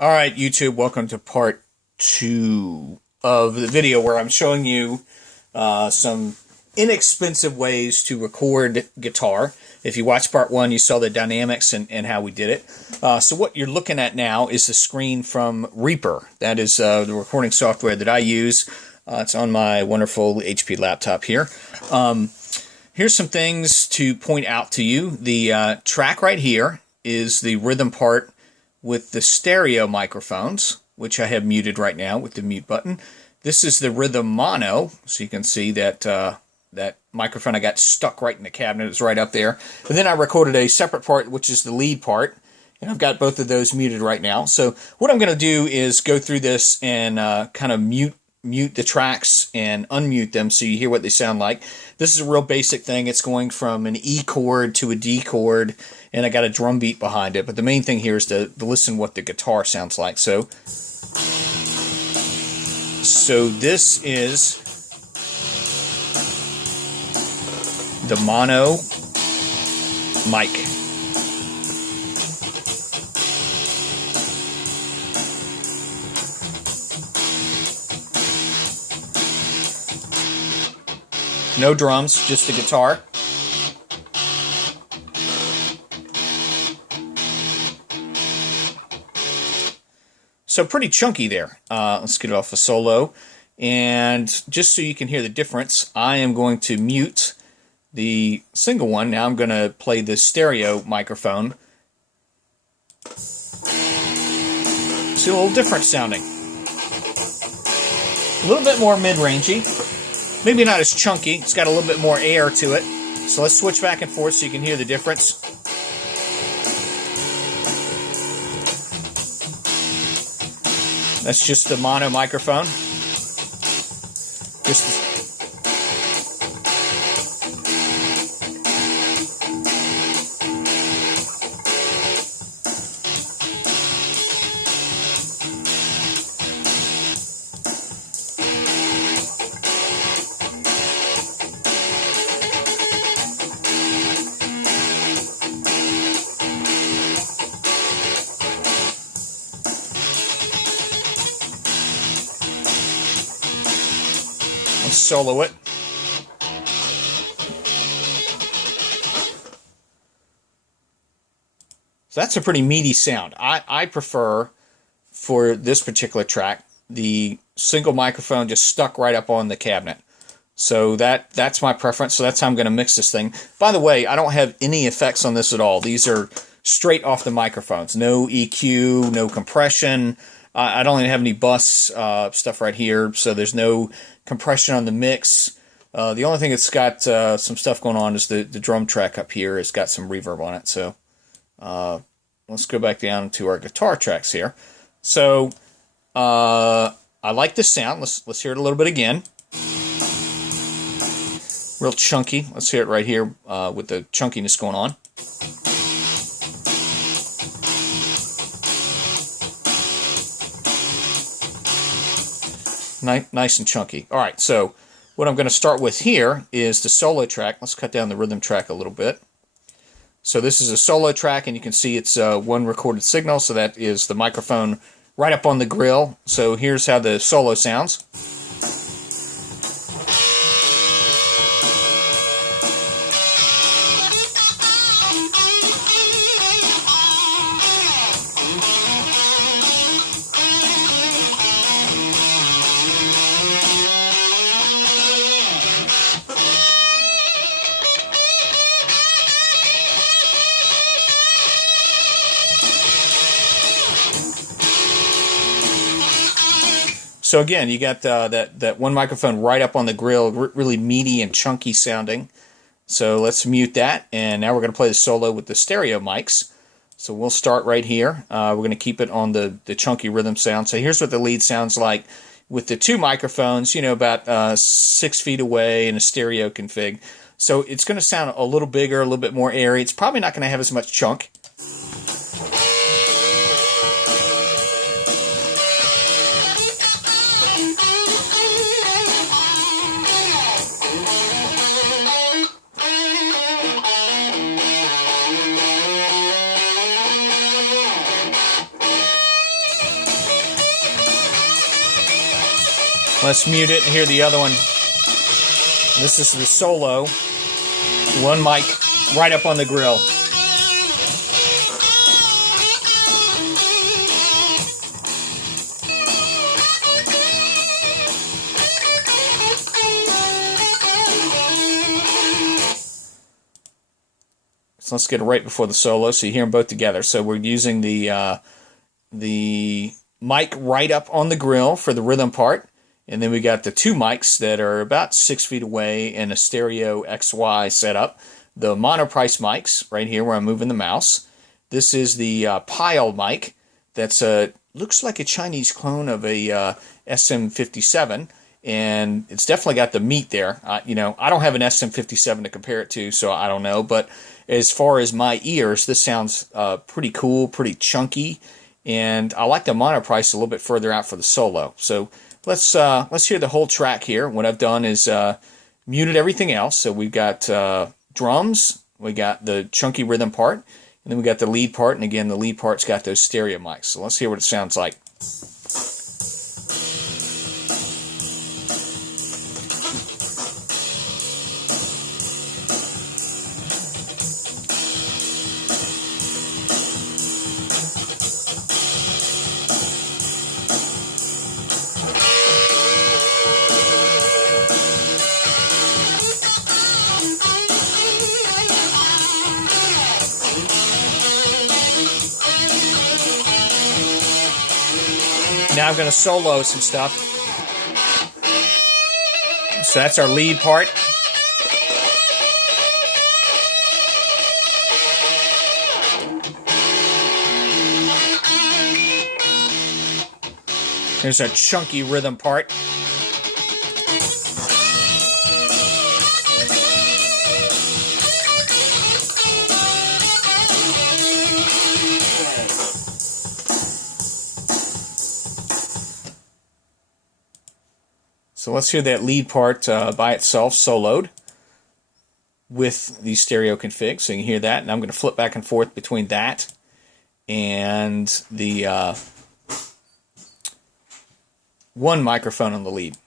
All right, YouTube, welcome to part 2 of the video where I'm showing you some inexpensive ways to record guitar. If you watched part 1, you saw the dynamics and how we did it. So what you're looking at now is the screen from Reaper. That is the recording software that I use. It's on my wonderful HP laptop here. Here's some things to point out to you. The track right here is the rhythm part with the stereo microphones, which I have muted right now with the mute button. This is the rhythm mono, so you can see that that microphone I got stuck right in the cabinet. It's right up there. And then I recorded a separate part, which is the lead part, and I've got both of those muted right now. So what I'm going to do is go through this and kind of mute the tracks and unmute them so you hear what they sound like. This is a real basic thing. It's going from an E chord to a D chord, and I got a drum beat behind it. But the main thing here is to listen what the guitar sounds like. So this is the mono mic. No drums, just the guitar. So pretty chunky there. Let's get it off a solo. And just so you can hear the difference, I am going to mute the single one. Now I'm going to play the stereo microphone. See, a little different sounding. A little bit more mid-rangey. Maybe not as chunky. It's got a little bit more air to it. So let's switch back and forth so you can hear the difference. That's just the mono microphone. Let's solo it. So that's a pretty meaty sound. I prefer, for this particular track, the single microphone just stuck right up on the cabinet. So that's my preference. So that's how I'm going to mix this thing. By the way, I don't have any effects on this at all. These are straight off the microphones. No EQ, no compression. I don't even have any bus stuff right here, so there's no compression on the mix. The only thing that's got some stuff going on is the drum track up here. It's got some reverb on it. So let's go back down to our guitar tracks here. So I like this sound. Let's hear it a little bit again. Real chunky. Let's hear it right here with the chunkiness going on. Nice and chunky. All right, so what I'm going to start with here is the solo track. Let's cut down the rhythm track a little bit. So this is a solo track, and you can see it's one recorded signal, so that is the microphone right up on the grill. So here's how the solo sounds. So again, you got that one microphone right up on the grill, really meaty and chunky sounding. So let's mute that, and now we're going to play the solo with the stereo mics. So we'll start right here. We're going to keep it on the chunky rhythm sound. So here's what the lead sounds like with the two microphones, about 6 feet away in a stereo config. So it's going to sound a little bigger, a little bit more airy. It's probably not going to have as much chunk. Let's mute it and hear the other one. This is the solo. One mic right up on the grill. So let's get it right before the solo so you hear them both together. So we're using the mic right up on the grill for the rhythm part. And then we got the two mics that are about 6 feet away in a stereo XY setup. The Monoprice mics right here where I'm moving the mouse. This is the Pyle mic that's looks like a Chinese clone of a SM57. And it's definitely got the meat there. You know, I don't have an SM57 to compare it to, so I don't know. But as far as my ears, this sounds pretty cool, pretty chunky. And I like the Monoprice a little bit further out for the solo. So let's hear the whole track here. What I've done is muted everything else. So we've got drums, we got the chunky rhythm part, and then we got the lead part. And again, the lead part's got those stereo mics. So let's hear what it sounds like. Now I'm going to solo some stuff. So that's our lead part. Here's our chunky rhythm part. So let's hear that lead part by itself, soloed, with the stereo config. So you can hear that. And I'm going to flip back and forth between that and the one microphone on the lead.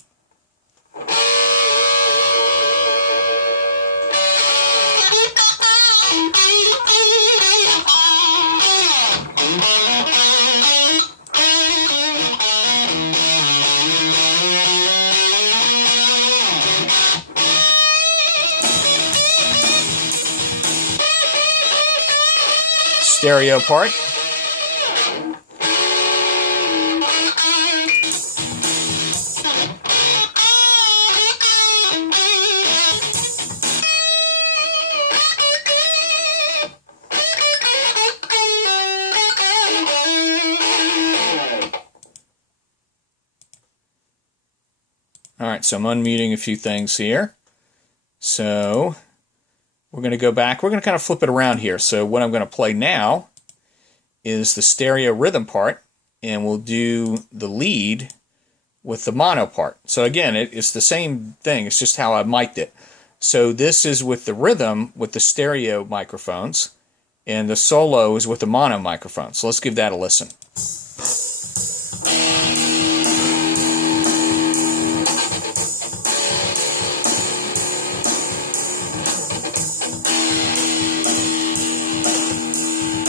Stereo part. All right, so I'm unmuting a few things here. So we're going to go back. We're going to kind of flip it around here. So what I'm going to play now is the stereo rhythm part, and we'll do the lead with the mono part. So again, it's the same thing. It's just how I mic'd it. So this is with the rhythm with the stereo microphones, and the solo is with the mono microphone. So let's give that a listen.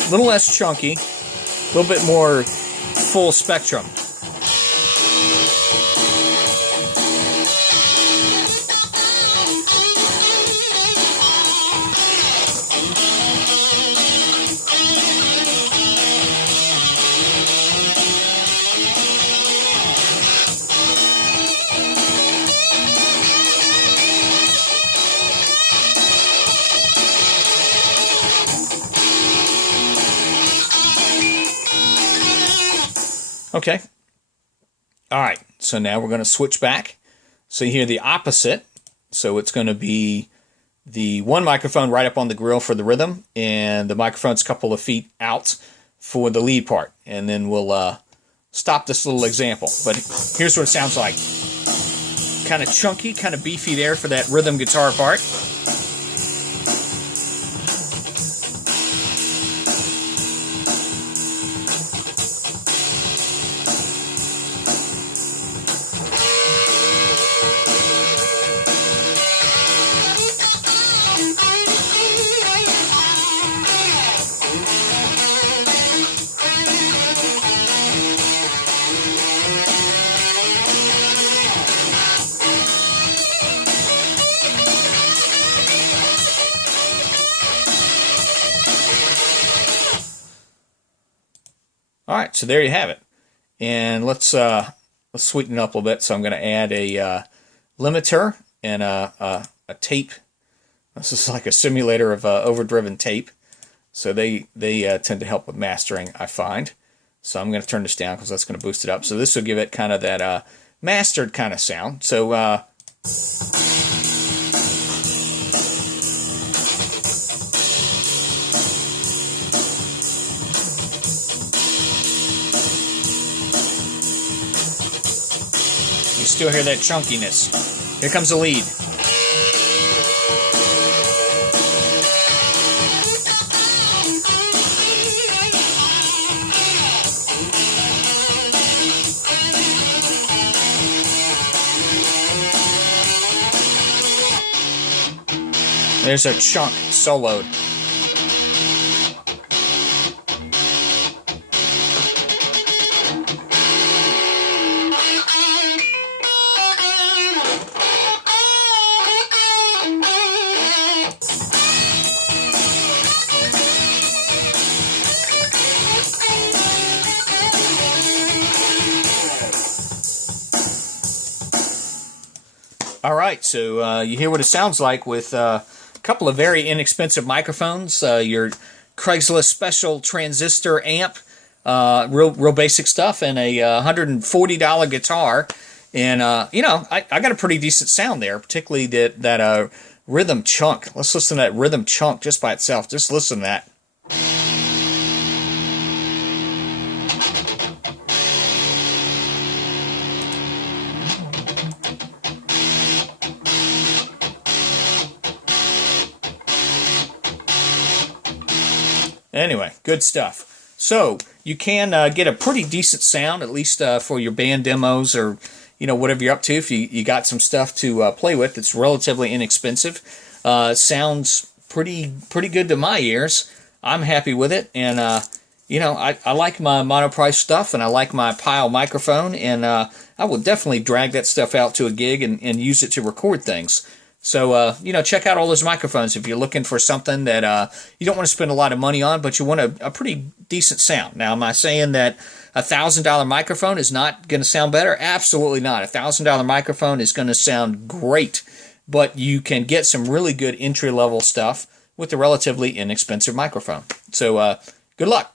A little less chunky, a little bit more full spectrum. Okay. All right. So now we're going to switch back. So you hear the opposite. So it's going to be the one microphone right up on the grill for the rhythm, and the microphone's a couple of feet out for the lead part. And then we'll stop this little example. But here's what it sounds like. Kind of chunky, kind of beefy there for that rhythm guitar part. All right, so there you have it. And let's sweeten it up a little bit. So I'm going to add a limiter and a tape. This is like a simulator of overdriven tape. So they tend to help with mastering, I find. So I'm going to turn this down because that's going to boost it up. So this will give it kind of that mastered kind of sound. So you still hear that chunkiness. Here comes the lead. There's a chunk soloed. All right, so you hear what it sounds like with a couple of very inexpensive microphones. Your Craigslist special transistor amp, real basic stuff, and a $140 guitar. And you know, I got a pretty decent sound there, particularly that rhythm chunk. Let's listen to that rhythm chunk just by itself. Just listen to that. Anyway, good stuff. So you can get a pretty decent sound, at least for your band demos or whatever you're up to. If you got some stuff to play with, it's relatively inexpensive. Sounds pretty good to my ears. I'm happy with it, and I like my Monoprice stuff, and I like my Pyle microphone, and I will definitely drag that stuff out to a gig and use it to record things. So, check out all those microphones if you're looking for something that you don't want to spend a lot of money on, but you want a pretty decent sound. Now, am I saying that a $1,000 microphone is not going to sound better? Absolutely not. A $1,000 microphone is going to sound great, but you can get some really good entry-level stuff with a relatively inexpensive microphone. So, good luck.